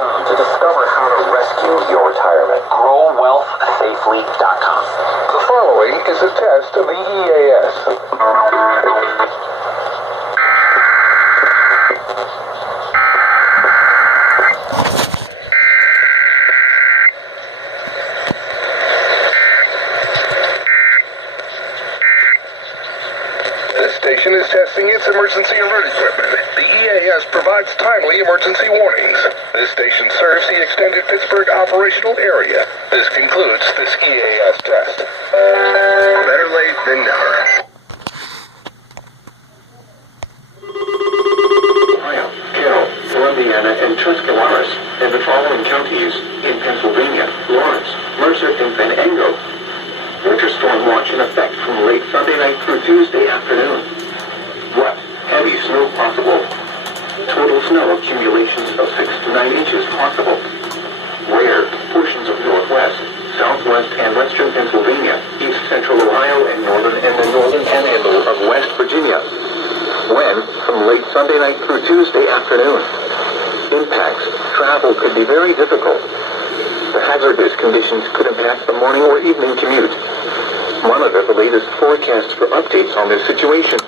GrowWealth.com to discover how to rescue your retirement. GrowWealthSafely.com. The following is a test of the EAS. This station is testing its emergency alert equipment. The EAS provides timely emergency warnings. This station serves the extended Pittsburgh operational area. This concludes this EAS test. Better late than never. Ohio, Carroll, Columbiana, and Tuscarawas, and the following counties in Pennsylvania: Lawrence, Mercer, and Venango. Winter storm watch in effect from late Sunday night through Tuesday afternoon. What? Heavy snow possible. Total snow accumulations of 6 to 9 inches possible. Where? Portions of northwest, southwest, and western Pennsylvania, east central Ohio, and the northern panhandle of West Virginia. When? From late Sunday night through Tuesday afternoon. Impacts. Travel could be very difficult. The hazardous conditions could impact the morning or evening commute. Monitor the latest forecasts for updates on this situation.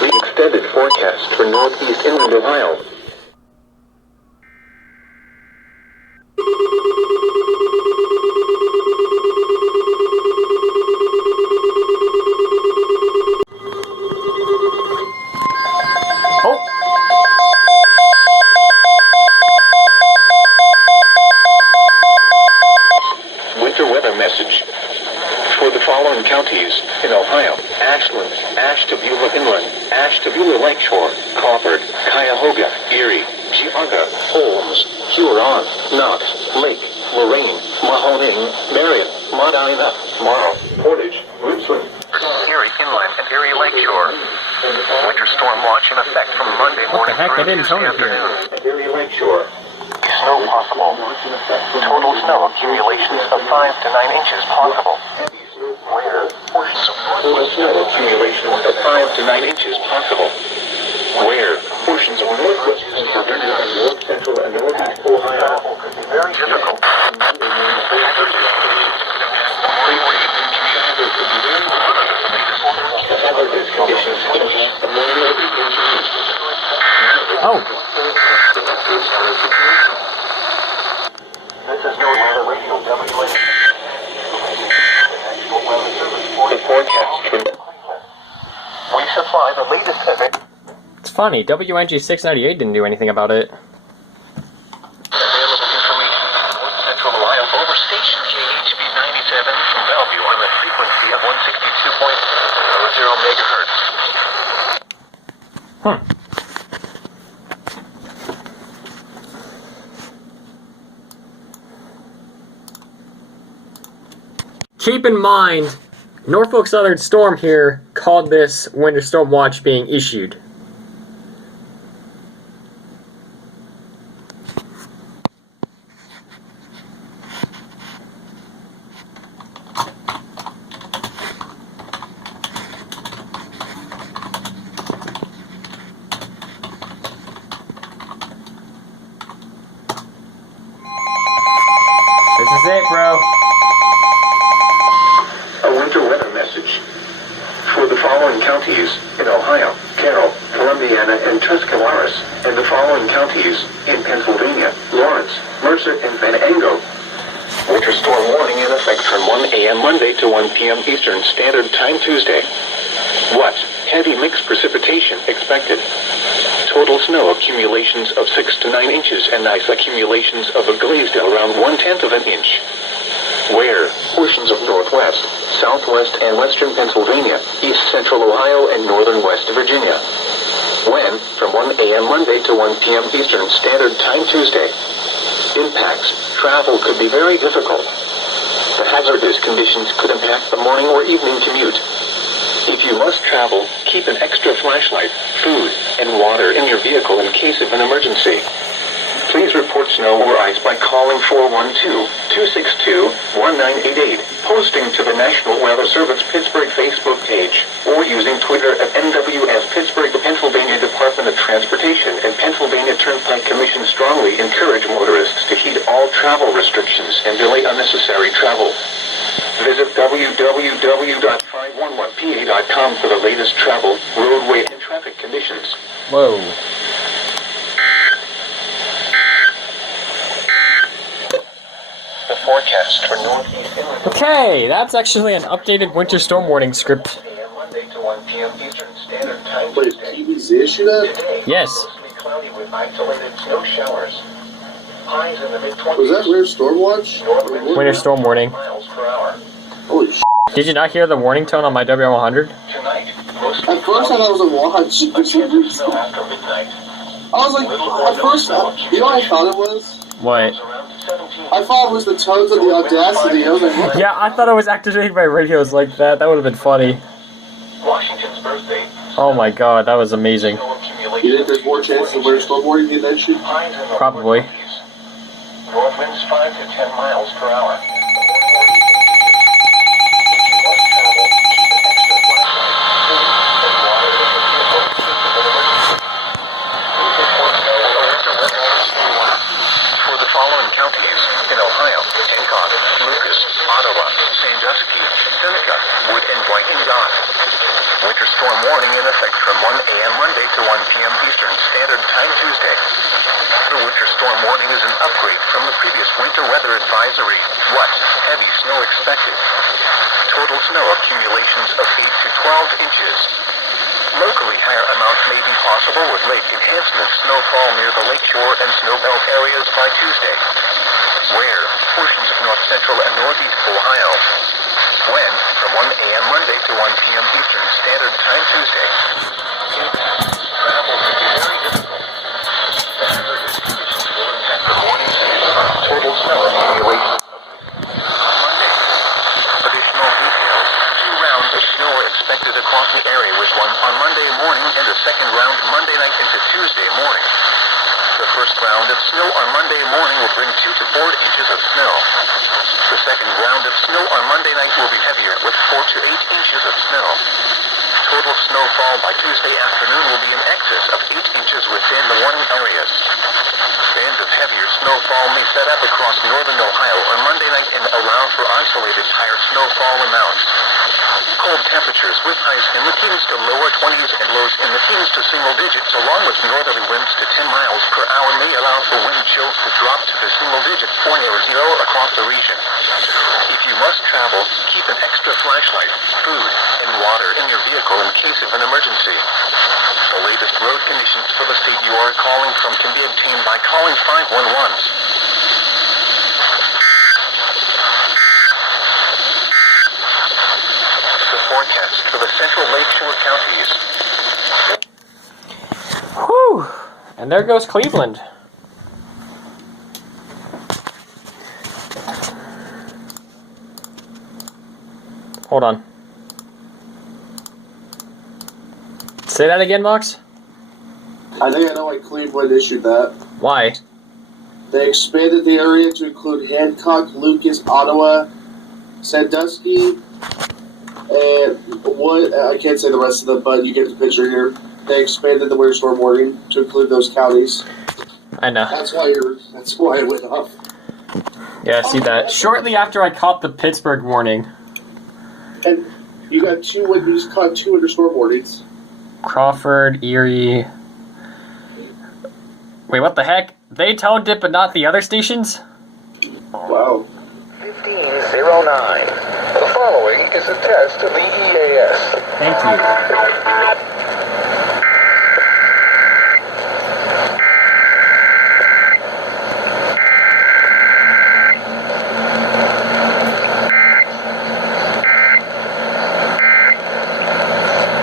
The extended forecast for northeast inland Ohio. Winter weather message. For the following counties in Ohio: Ashland, Ashtabula Inland, Ashtabula Lakeshore, Crawford, Cuyahoga, Erie, Geauga, Holmes, Huron, Knox, Lake, Lorraine, Mahoning, Marion, Medina, Morrow, Portage, Richland, Erie Inland and Erie Lakeshore. Winter storm watch in effect from Monday morning heck? I through didn't tell Tuesday me here. afternoon. Erie Lakeshore. Snow possible. Total snow accumulations of 5 to 9 inches possible. Where? Portions of Total snow accumulations of 5 to 9 inches possible. Where? Portions of northwest Pennsylvania and north central and northeast Ohio. could be very difficult. The hazardous conditions could impact the morning or evening commute. Oh, This is your weather radio WA. The forecast for We supply the latest event. it's funny. WNG 698 didn't do anything about it. Available information from North Central Ohio over station KHB 97 from Bellevue on the frequency of 162.00 megahertz. Keep in mind, Norfolk Southern Storm here called this winter storm watch being issued. This is it, bro. a winter weather message. For the following counties in Ohio: Carroll, Columbiana, and Tuscarawas, and the following counties in Pennsylvania: Lawrence, Mercer, and Venango. Winter storm warning in effect from 1 a.m. Monday to 1 p.m. Eastern Standard Time Tuesday. What? Heavy mixed precipitation expected. Total snow accumulations of 6 to 9 inches and ice accumulations of a glazed around 1/10 of an inch. Where? Portions of northwest, southwest, and western Pennsylvania, east central Ohio, and northern West Virginia. When? From 1 a.m. Monday to 1 p.m. Eastern Standard Time Tuesday. Impacts. Travel could be very difficult. The hazardous conditions could impact the morning or evening commute. If you must travel, keep an extra flashlight, food, and water in your vehicle in case of an emergency. Please report snow or ice by calling 412-262-1988, posting to the National Weather Service Pittsburgh Facebook page, or using Twitter at NWS as Pittsburgh, Pennsylvania Department of Transportation and Pennsylvania Turnpike Commission strongly encourage motorists to heed all travel restrictions and delay unnecessary travel. Visit www.511pa.com for the latest travel, roadway, and traffic conditions. Whoa. The forecast for northeast inland Okay, that's actually an updated winter storm warning script. a.m. Monday to 1 p.m. Eastern Standard Time. Wait, Tuesday. TV's issue that? Today, Yes. mostly cloudy with isolated snow showers. Highs in the mid-20s. Was that Rare Storm Watch? North winds Winter storm warning. miles per hour. Holy sh**. Did you not hear the warning tone on my W100? Tonight, mostly At first I thought it was a watch. a chance of snow after midnight. I was like, at first, you know what I thought it was? What? Around 17. I thought it was the tones of the Audacity. I was like, what? Yeah, I thought I was activating my radios like that. That would have been funny. Washington's birthday. Oh my god, that was amazing. Snow accumulation. You think there's more chances of Winter Storm Warning in that shit? Highs in the Probably. lower 20s. North winds 5 to 10 miles per hour. The morning or evening for the following counties in Ohio: Hancock, Lucas, Ottawa, Sandusky, Seneca, Wood, and Wyandotte. Winter storm warning in effect from 1 a.m. Monday to 1 p.m. Eastern Standard Time Tuesday. The winter storm warning is an upgrade from the previous winter weather advisory. What? Heavy snow expected. Total snow accumulations of 8 to 12 inches. Locally, higher amounts may be possible with lake enhancements, snowfall near the lakeshore and snowbelt areas by Tuesday. Where? Portions of north central and northeast Ohio. When? From 1 a.m. Monday to 1 p.m. Eastern Standard Time Tuesday. Travel could be very difficult. The hazardous conditions will impact the morning total snow accumulation. Monday. Additional details. 2 rounds of snow are expected across the area, with one on Monday morning and a second round Monday night into Tuesday morning. The first round of snow on Monday morning will bring 2 to 4 inches of snow. The second round of snow on Monday night will be heavier, with 4 to 8 inches of snow. Total snowfall by Tuesday afternoon will be in excess of 8 inches within the warning areas. Bands of heavier snowfall may set up across northern Ohio on Monday night and allow for isolated higher snowfall amounts. Cold temperatures with highs in the teens to lower 20s and lows in the teens to single digits, along with northerly winds to 10 miles per hour, may allow for wind chills to drop to the single digits or near zero across the region. If you must travel, keep an extra flashlight, food, and water in your vehicle in case of an emergency. The latest road conditions for the state you are calling from can be obtained by calling 511. The forecast for the central lakeshore counties. Whew! And there goes Cleveland. Hold on. Say that again, Mox? I think I know why Cleveland issued that. Why? They expanded the area to include Hancock, Lucas, Ottawa, Sandusky, and what? I can't say the rest of them, but you get the picture here. They expanded the winter storm warning to include those counties. I know. That's why it went up. Yeah, I see that. Shortly after I caught the Pittsburgh warning. And you got you just caught 2 winter storm warnings. Crawford, Erie. Wait, what the heck? They toned it, but not the other stations? Wow. 1509. The following is a test of the EAS. Thank you.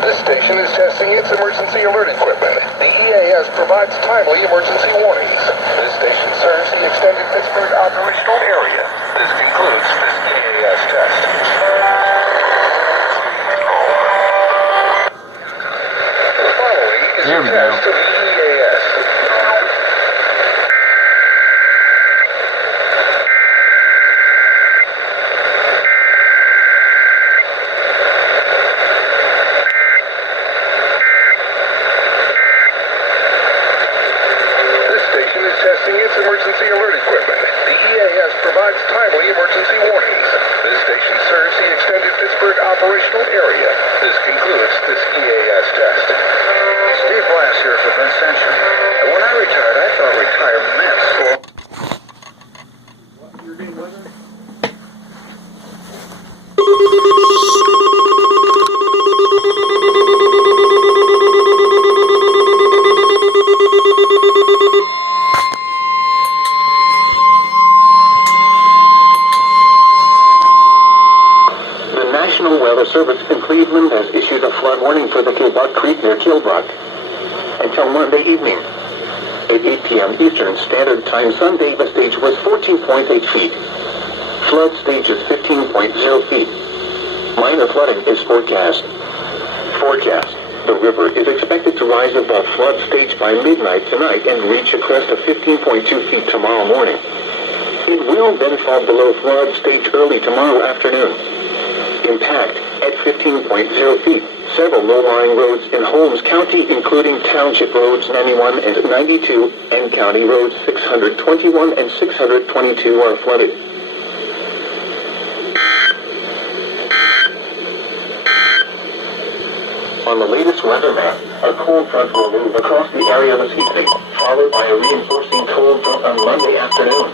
This station is testing its emergency alert equipment. The EAS provides timely emergency warnings. This station serves the extended Pittsburgh operational area. This concludes this EAS test. The following is There a we test go. of the EAS. test. Steve Blass here for Vincentian. When I retired, I thought retirement meant What? Your name was it? The National Weather Service in Cleveland has issued a flood warning for the Kilbuck Creek near Kilbuck until Monday evening. At 8 p.m. Eastern Standard Time Sunday, the stage was 14.8 feet. Flood stage is 15.0 feet. Minor flooding is forecast. Forecast. The river is expected to rise above flood stage by midnight tonight and reach a crest of 15.2 feet tomorrow morning. It will then fall below flood stage early tomorrow afternoon. Impact at 15.0 feet. Several low-lying roads in Holmes County, including Township Roads 91 and 92 and County Roads 621 and 622 are flooded. On the latest weather map, a cold front will move across the area this evening, followed by a reinforcing cold front on Monday afternoon.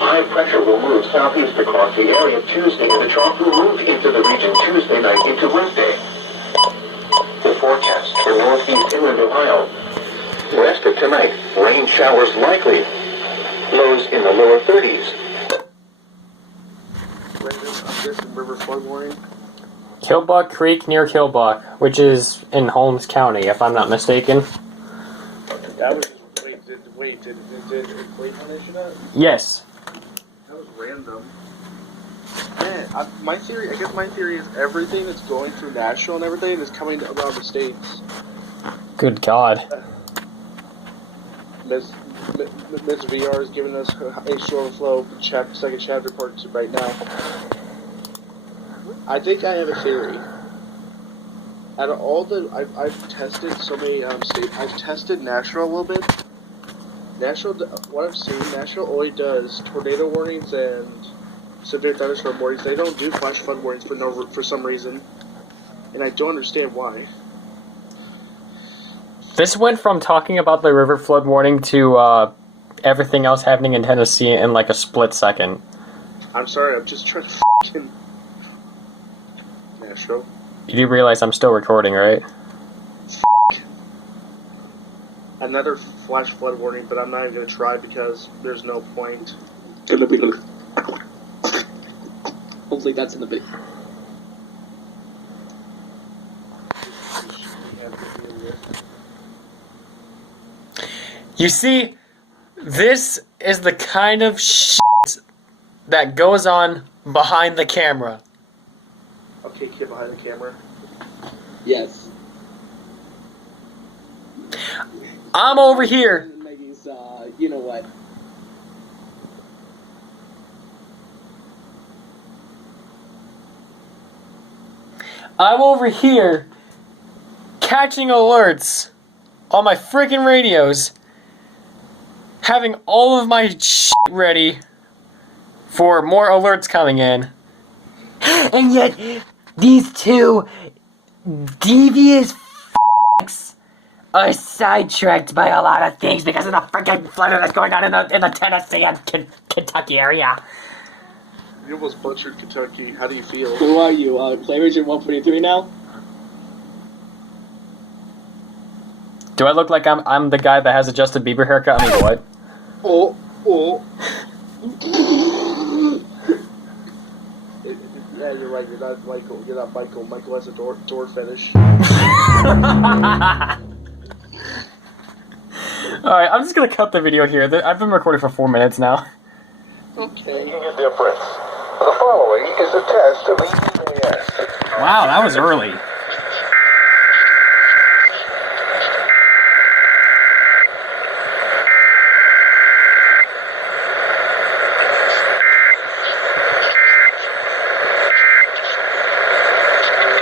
High pressure will move southeast across the area Tuesday, and the trough will move into the region Tuesday night into Wednesday. The forecast for northeast inland Ohio. Rest of tonight, rain showers likely. Lows in the lower 30s. I'm guessing river flood warning. Kilbuck Creek near Kilbuck, which is in Holmes County, if I'm not mistaken. That was did Cleveland issue that? Yes. That was random. Man, my theory is everything that's going through Nashville and everything is coming around the states. Good God. Miss VR is giving us H2 Overflow second chapter report right now. I think I have a theory. Out of all I've tested so many states. I've tested Nashville a little bit. Nashville, what I've seen, Nashville only does tornado warnings and severe thunderstorm warnings. They don't do flash flood warnings for some reason, and I don't understand why. This went from talking about the river flood warning to everything else happening in Tennessee in like a split second. I'm sorry, I'm just trying to f***ing Nashville. You do realize I'm still recording, right? Another flash flood warning, but I'm not even going to try because there's no point. Hopefully that's in the video. You see, this is the kind of shit that goes on behind the camera. Okay, kid behind the camera. Yes. I'm over here. Maggie's, you know what? I'm over here catching alerts on my freaking radios, having all of my shit ready for more alerts coming in. And yet, these two devious f***s are sidetracked by a lot of things because of the freaking flood that's going on in the Tennessee and Kentucky area. You almost butchered Kentucky. How do you feel? Who are you? Player Agent 143 now? Do I look like I'm the guy that has a Justin Bieber haircut? I mean, what? Oh. Yeah, you're right. You're not Michael. You're not Michael. Michael has a door fetish. Alright, I'm just gonna cut the video here. I've been recording for 4 minutes now. Okay. Making a difference. The following is a test of the EAS. Wow, that was early.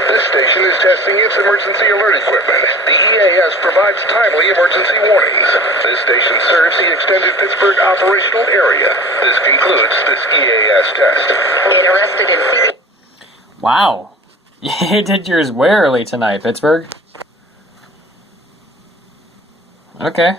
This station is testing its emergency alert equipment. The EAS provides timely emergency warnings. This station serves the extended Pittsburgh operational area. This concludes this EAS test. Interested in CD. Wow. You did yours way early tonight, Pittsburgh. Okay.